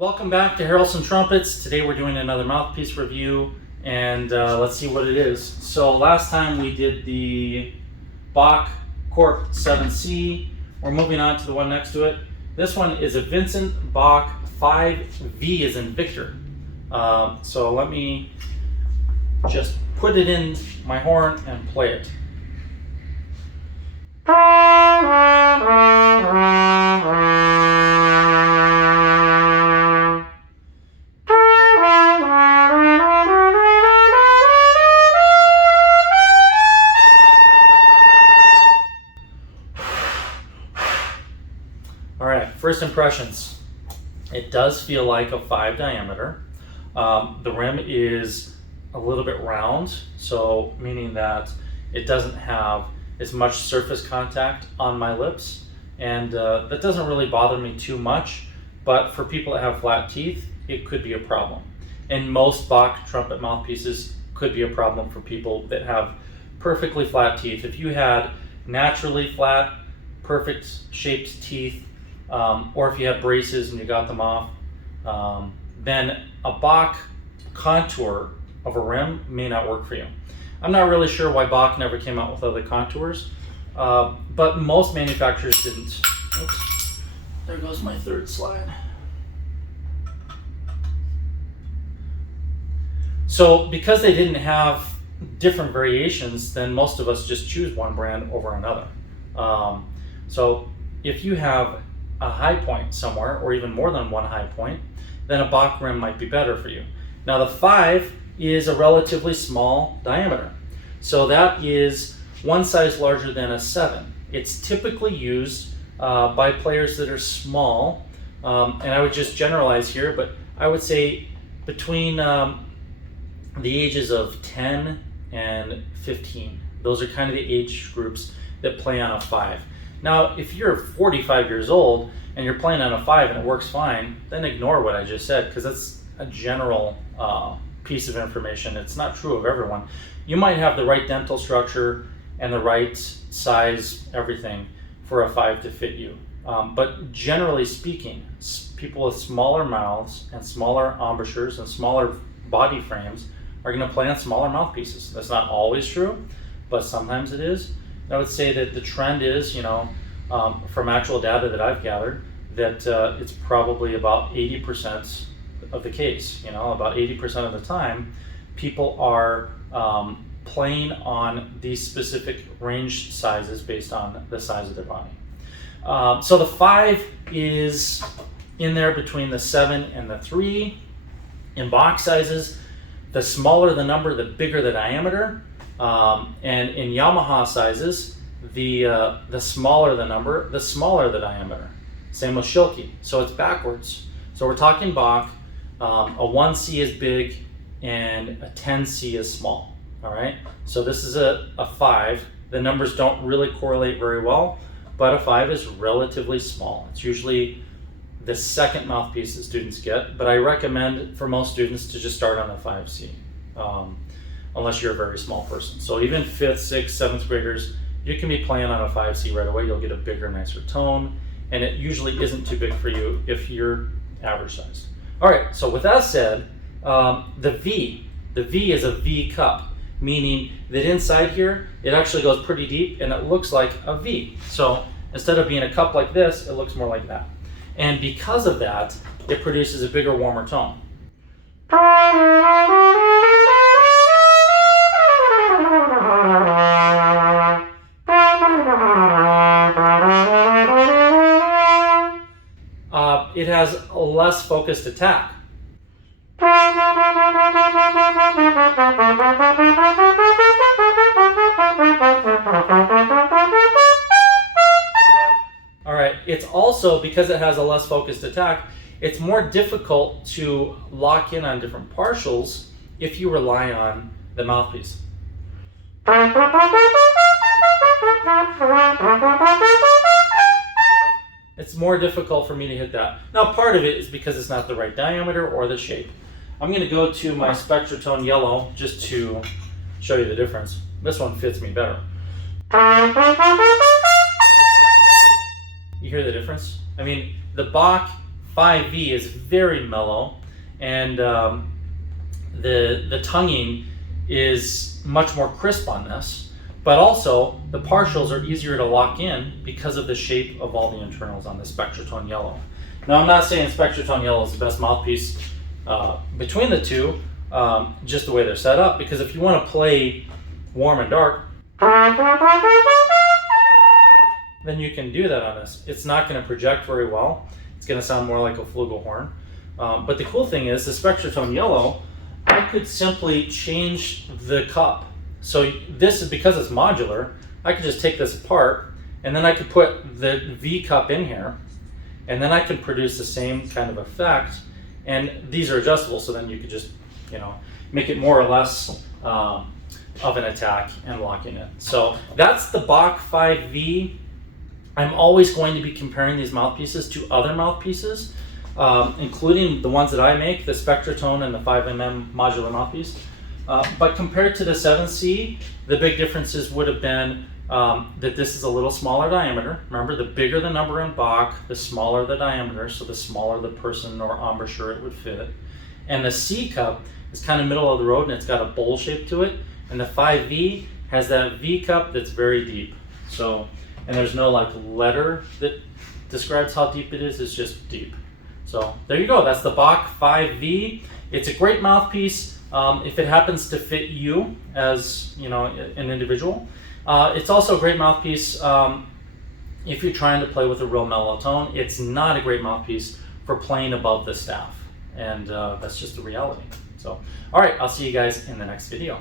Welcome back to Harrelson Trumpets. Today we're doing another mouthpiece review, and let's see what it is. So last time we did the Bach Corp 7C. We're moving on to the one next to it. This one is a Vincent Bach 5V as in Victor. So let me just put it in my horn and play it. All right, first impressions. It does feel like a 5 diameter. The rim is a little bit round, so meaning that it doesn't have as much surface contact on my lips, and that doesn't really bother me too much, but for people that have flat teeth, it could be a problem. And most Bach trumpet mouthpieces could be a problem for people that have perfectly flat teeth. If you had naturally flat, perfect shaped teeth, or if you had braces and you got them off, then a Bach contour of a rim may not work for you. I'm not really sure why Bach never came out with other contours, but most manufacturers didn't. Oops, there goes my third slide. So because they didn't have different variations, then most of us just choose one brand over another. So if you have a high point somewhere, or even more than one high point, then a Bach rim might be better for you. Now the 5 is a relatively small diameter. So that is one size larger than a 7. It's typically used by players that are small, and I would just generalize here, but I would say between the ages of 10 and 15. Those are kind of the age groups that play on a 5. Now, if you're 45 years old and you're playing on a 5 and it works fine, then ignore what I just said, because that's a general piece of information. It's not true of everyone. You might have the right dental structure and the right size, everything, for a 5 to fit you. But generally speaking, people with smaller mouths and smaller embouchures and smaller body frames are going to play on smaller mouthpieces. That's not always true, but sometimes it is. I would say that the trend is, from actual data that I've gathered, that it's probably about 80% of the case. About 80% of the time, people are playing on these specific range sizes based on the size of their body. So the 5 is in there between the 7 and the 3. In Bach sizes, the smaller the number, the bigger the diameter. And in Yamaha sizes, the smaller the number, the smaller the diameter. Same with Schilke. So it's backwards. So we're talking Bach. A 1C is big and a 10C is small. All right. So this is a 5. The numbers don't really correlate very well, but a 5 is relatively small. It's usually the second mouthpiece that students get, but I recommend for most students to just start on a 5C. Unless you're a very small person. So even 5th, 6th, 7th graders, you can be playing on a 5C right away. You'll get a bigger, nicer tone, and it usually isn't too big for you if you're average sized. All right, so with that said, the V is a V cup, meaning that inside here, it actually goes pretty deep and it looks like a V. So instead of being a cup like this, it looks more like that. And because of that, it produces a bigger, warmer tone. It has a less focused attack. All right, it's also, because it has a less focused attack, it's more difficult to lock in on different partials if you rely on the mouthpiece. It's more difficult for me to hit that. Now, part of it is because it's not the right diameter or the shape. I'm going to go to my Spectratone Yellow just to show you the difference. This one fits me better. You hear the difference? I mean, the Bach 5V is very mellow, and the tonguing is much more crisp on this, but also the partials are easier to lock in because of the shape of all the internals on the Spectratone Yellow. Now, I'm not saying Spectratone Yellow is the best mouthpiece between the two, just the way they're set up, because if you want to play warm and dark, then you can do that on this. It's not going to project very well. It's going to sound more like a flugelhorn. But the cool thing is, the Spectratone Yellow, I could simply change the cup. So this is, because it's modular, I could just take this apart, and then I could put the V cup in here, and then I can produce the same kind of effect. And these are adjustable, so then you could just, you know, make it more or less of an attack and lock in it. So that's the Bach 5V. I'm always going to be comparing these mouthpieces to other mouthpieces, including the ones that I make, the Spectratone and the 5mm modular mouthpiece. But compared to the 7C, the big differences would have been that this is a little smaller diameter. Remember, the bigger the number in Bach, the smaller the diameter, so the smaller the person or embouchure it would fit. And the C cup is kind of middle of the road, and it's got a bowl shape to it. And the 5V has that V cup that's very deep. So, and there's no like letter that describes how deep it is, it's just deep. So there you go, that's the Bach 5V. It's a great mouthpiece if it happens to fit you as, you know, an individual. It's also a great mouthpiece if you're trying to play with a real mellow tone. It's not a great mouthpiece for playing above the staff, and that's just the reality. So, all right, I'll see you guys in the next video.